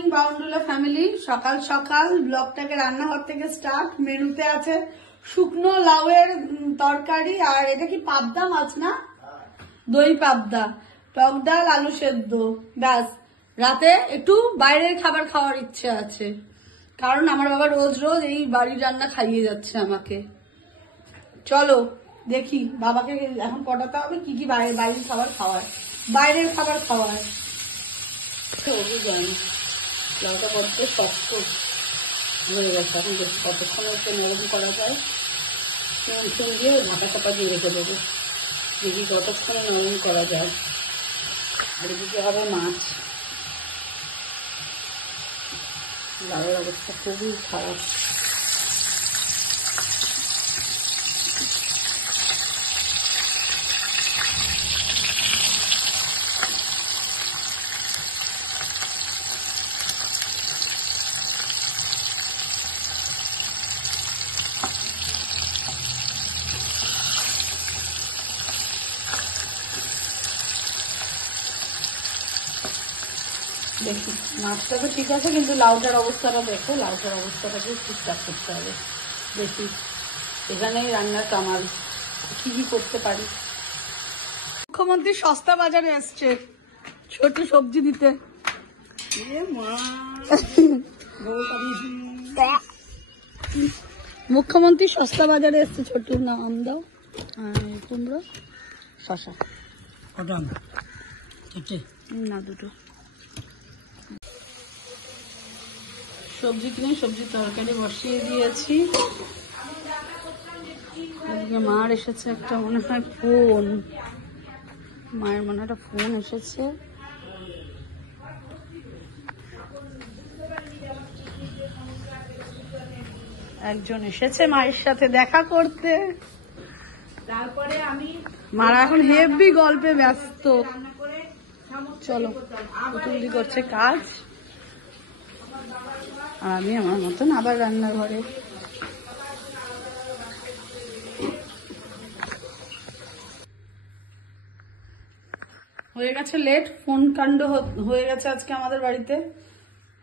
Morning বাউন্ডুলা family. সকাল সকাল ব্লগটাকে রান্নাঘর থেকে স্টার্ট। মেনুতে আছে শুকনো লাউয়ের তরকারি, আর এটা কি পাবদা মাছ না, দই পাবদা, টক ডাল, আলু সেদ্ধ, ব্যাস। রাতে একটু বাইরের খাবার খাওয়ার ইচ্ছে আছে, কারণ আমার বাবা রোজ রোজ এই বাড়ির রান্না খাইয়ে যাচ্ছে আমাকে। চলো দেখি বাবাকে এখন পটাতে হবে কি কি বাইরের খাবার খাওয়ায়, বাইরের খাবার খাওয়ায়। লাউটা বড্ড শক্ত হয়ে গেছে, এখন বেশ কতক্ষণ একটু নরম করা যায়। নুন দিয়ে ঢাকা চাপা দিয়ে রেখে দেবো, দেখি কতক্ষণে নরম করা যায়। আর এদিকে হবে মাছ। লাউয়ের অবস্থা খুবই খারাপ। দেখি মাছটা তো ঠিক আছে, কিন্তু লাউটার অবস্থাটা দেখো, লাউটার অবস্থাটাকে ঠিকঠাক করতে হবে। দেখি এখানেই রান্নার কামাল, কি কি করতে পারি। মুখ্যমন্ত্রী সস্তা বাজারে এসছে ছোট সবজি দিতে। মুখ্যমন্ত্রী সস্তা বাজারে এসছে, ছোট নাম দাও। কুমড়ো, শশা, না দুটো সবজি কিনে সবজির তরকারি বসিয়ে দিয়েছি। আজকে মার এসেছে একটা মনে হয় ফোন, মায়ের মনে একটা ফোন এসেছে। একজন এসেছে মায়ের সাথে দেখা করতে, তারপরে মারা এখন হেভি গল্পে ব্যস্ত। চলো, পুতুলদি করছে কাজ, আর আমি আমার মতন আবার রান্নাঘরে। হয়ে গেছে লেট, ফোন কাণ্ড হয়ে গেছে আজকে আমাদের বাড়িতে।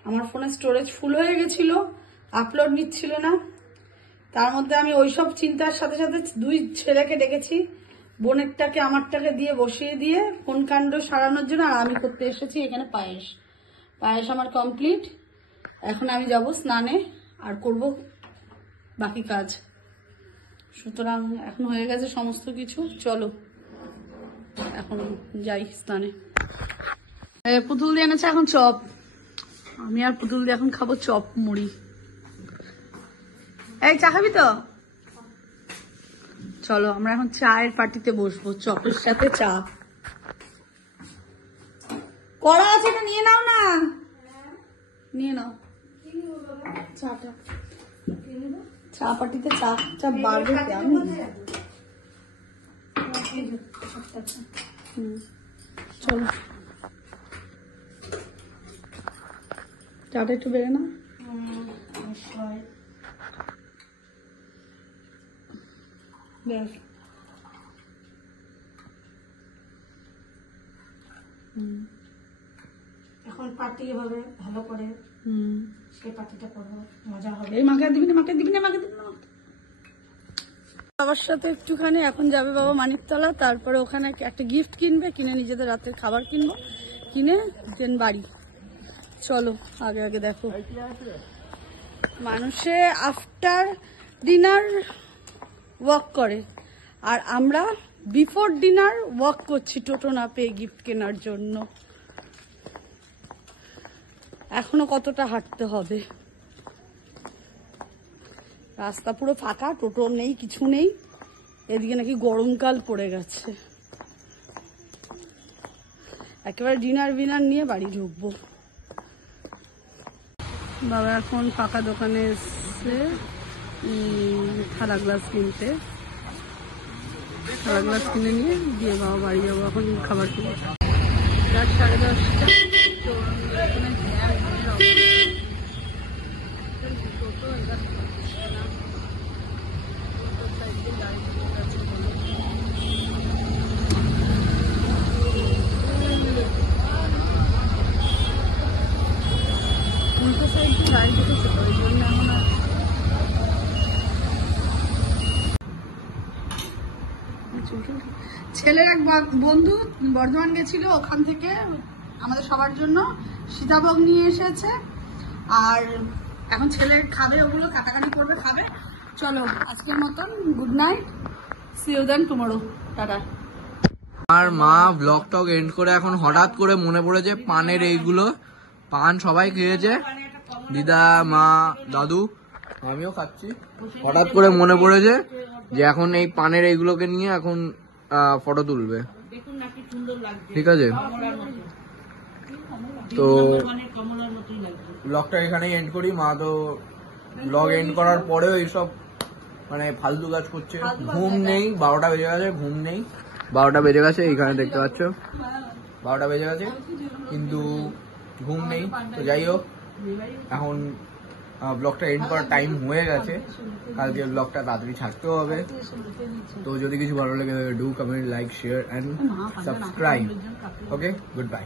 আমার ফোনের স্টোরেজ ফুল হয়ে গেছিল, আপলোড নিচ্ছিল না। তার মধ্যে আমি ওইসব চিন্তার সাথে সাথে দুই ছেলেকে ডেকেছি, বোনেরটাকে আমারটাকে দিয়ে বসিয়ে দিয়ে ফোন কাণ্ড সারানোর জন্য। আর আমি করতে এসেছি এখানে পায়েস। পায়েস আমার কমপ্লিট। এখন আমি যাব স্নানে আর করব বাকি কাজ। সুতরাং এখন হয়ে গেছে সমস্ত কিছু। চলো এখন যাই স্নানে। পুতুল দিয়ে এনেছে এখন চপ, আমি আর পুতুল দিয়ে এখন খাবো চপ মুড়ি। এই চা খাবি তো? চলো আমরা এখন চায়ের পার্টিতে বসবো, চপের সাথে চা। কড়া আছে, এটা নিয়ে নাও না, নিয়ে নাও চাটা। চা পার্টিতে চা চা বাড়বে আমি। চলো চাটা একটু বেড়ে না। এখন পার্টি হবে ভালো করে, সেই পার্টিটা করবো, মজা হবে। এই মাকে দিবি না, মাকে দিবি না, মাকে দিবি না। বাবার সাথে একটুখানি এখন যাবে বাবা মানিকতলা, তারপরে ওখানে একটা গিফট কিনবে, কিনে নিজেদের রাতের খাবার কিনবো, কিনে দেন বাড়ি। চলো আগে আগে দেখো, মানুষে আফটার ডিনার ওয়াক করে, আর আমরা বিফোর ডিনার ওয়াক করছি টোটো না পেয়ে গিফট কেনার জন্য। এখনো কতটা হাঁটতে হবে, রাস্তা পুরো ফাঁকা, টোটো নেই, কিছু নেই। এদিকে নাকি গরমকাল পড়ে গেছে। একেবারে ডিনার বিনার নিয়ে বাড়ি ঢুকবো। বাবা এখন ফাঁকা দোকানে এসছে থালা গ্লাস কিনতে, থালা গ্লাস কিনে নিয়ে দিয়ে বাবা বাড়ি যাবো এখন খাবার কিনে। রাত 10:30। উল্টো সাইড দিয়ে গাড়ি ঢুকেছে তো, ওই জন্য এখন আর ছেলের এক বন্ধু বর্ধমান গেছিল, ওখান থেকে আমাদের সবার জন্য সীতাভোগ নিয়ে এসেছে। আর এখন ছেলে খাবে, ওগুলো কাটাকাটি করবে, খাবে। চলো আজকের মতন good night, see you then tomorrow, tata. আর মা ব্লগ টক এন্ড করে এখন হঠাৎ করে মনে পড়েছে পানের এইগুলো, পান সবাই খেয়েছে, দিদা, মা, দাদু, আমিও খাচ্ছি। হঠাৎ করে মনে পড়েছে যে এখন এই পানের এইগুলোকে নিয়ে এখন ফটো তুলবে, ঠিক আছে? তো ব্লগটা এখানেই এন্ড করি। মা তো ব্লগ এন্ড করার পরেও এইসব মানে ফালতু কাজ করছে। ঘুম নেই, 12টা বেজে গেছে, ঘুম নেই, 12টা বেজে গেছে, এইখানে দেখতে পাচ্ছ 12টা বেজে গেছে, কিন্তু ঘুম নেই। তো যাই হোক, এখন ব্লগটা এন্ড করার টাইম হয়ে গেছে, কালকে ব্লগটা তাড়াতাড়ি ছাড়তেও হবে। তো যদি কিছু ভালো লাগে do comment, like, share and subscribe. Okay, good bye.